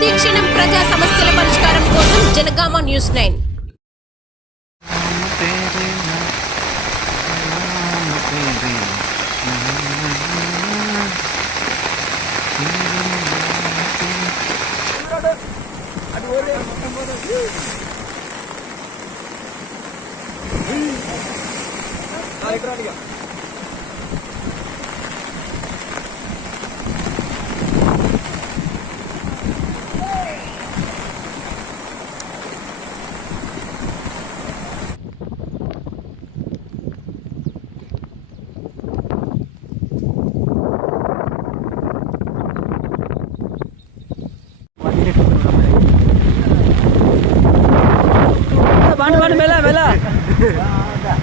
ప్రతిక్షణం ప్రజా సమస్యల పరిష్కారం కోసం జనగామ న్యూస్ నైన్ బండి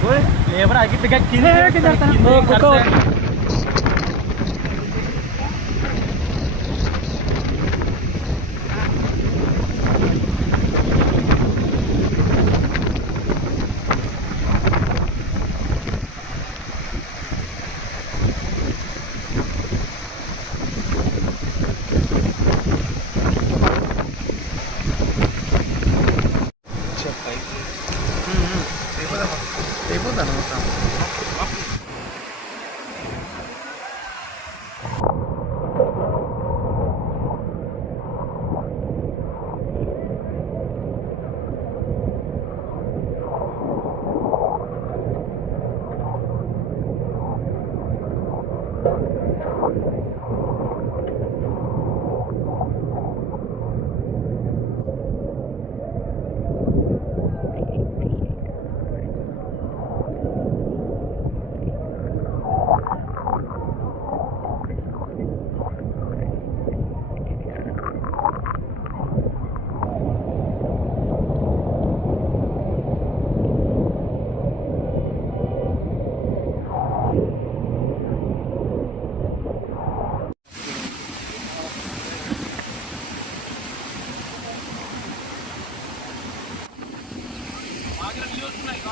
gue ya berarti tiga kilo ya kita んだろうな。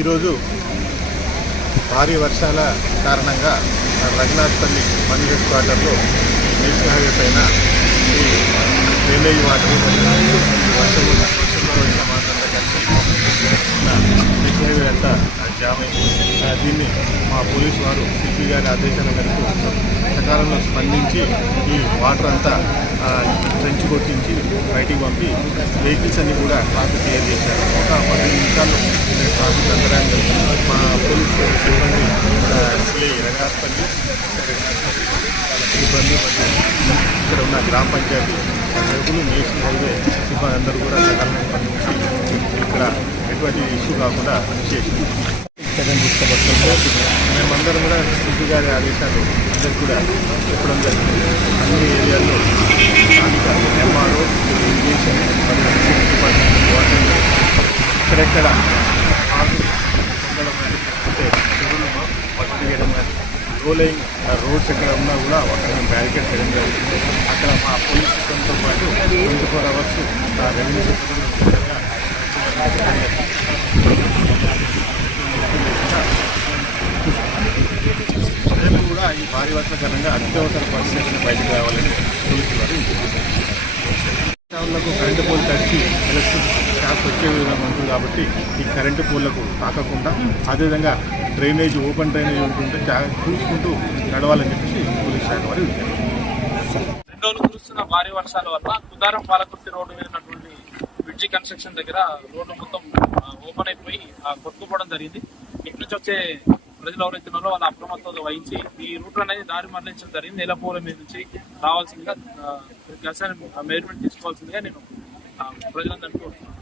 ఈరోజు భారీ వర్షాల కారణంగా రఘునాథ్పల్లి మన్యూస్ క్వార్టర్లో నేషనల్ హైవే పైన ఈ డ్రైనేజ్ వాటర్ వర్షం వర్షంలో వచ్చిన వాటర్ కలిసి నేషనల్ హైవే అంతా జామ్ అయింది. దీన్ని మా పోలీసు వారు సిపి గారి ఆదేశాల మేరకు సకాలంలో స్పందించి ఈ వాటర్ అంతా ట్రెంచ్ కొట్టించి బయటికి పంపి వెహికల్స్ అన్నీ కూడా ట్రాఫిక్ క్లియర్ చేశారు. ఒక పది నిమిషాల్లో పోలీస్ సిబ్బంది సిఐ సిబ్బంది ఇక్కడ ఉన్న గ్రామ పంచాయతీ సభ్యులు నేషనల్ హైవే సిబ్బంది అందరూ కూడా సకాలంలో స్పందించి ఇక్కడ ఎటువంటి ఇష్యూ కాకుండా పనిచేసింది చర్యలు తీసుకోబడుతుంది మేమందరం కూడా సిపి గారి ఆదేశాలు అందరికీ కూడా చెప్పడం జరిగింది అన్ని ఏరియాల్లో స్థానిక ఎంఆర్ఓ ఇరిగేషన్ మరియు డిపార్ట్మెంట్ వాటర్ ఇక్కడెక్కడ రోలింగ్ రోడ్స్ ఎక్కడ ఉన్నా కూడా అక్కడ మేము బ్యారికేడ్ చేయడం జరుగుతుంది. అక్కడ మా పోలీస్ సిస్టమ్తో పాటు ట్వంటీ ఫోర్ అవర్స్ రెవెన్యూ సిబ్బంది ప్రజలు కూడా ఈ భారీ వర్షాల కారణంగా అత్యవసర పరిస్థితులను బయటకు రావాలని పోలీసులు వారు టౌన్లకు కరెంటు పోల్ తడిచి ఎలక్ట్రిక్ షాక్ వచ్చే విధంగా ఉంటుంది కాబట్టి ఈ కరెంటు పోల్లకు తాకకుండా అదేవిధంగా డ్రైనేజ్ ఓపెన్ డ్రైనేజ్ ఉంటుంటే చూసుకుంటూ నడవాలని చెప్పేసి పోలీస్ శాఖ వారు రెండోలు కురుస్తున్న భారీ వర్షాల వల్ల కుదారం పాలకుర్తి రోడ్డు మీద ఉన్నటువంటి బ్రిడ్జి కన్స్ట్రక్షన్ దగ్గర రోడ్డు మొత్తం ఓపెన్ అయిపోయి కొట్టుకుపోవడం జరిగింది. ఇటు నుంచి వచ్చే ప్రజలు ఎవరైతే ఉన్నారో వాళ్ళ అప్రమత్తంతో వహించి ఈ రూట్ అనేది దారి మరలించడం జరిగింది. నేలపూల మీద నుంచి రావాల్సిందిగా మెజర్మెంట్ తీసుకోవాల్సిందిగా నేను ఆ, ప్రజలందరికీ కోరుతున్నాను.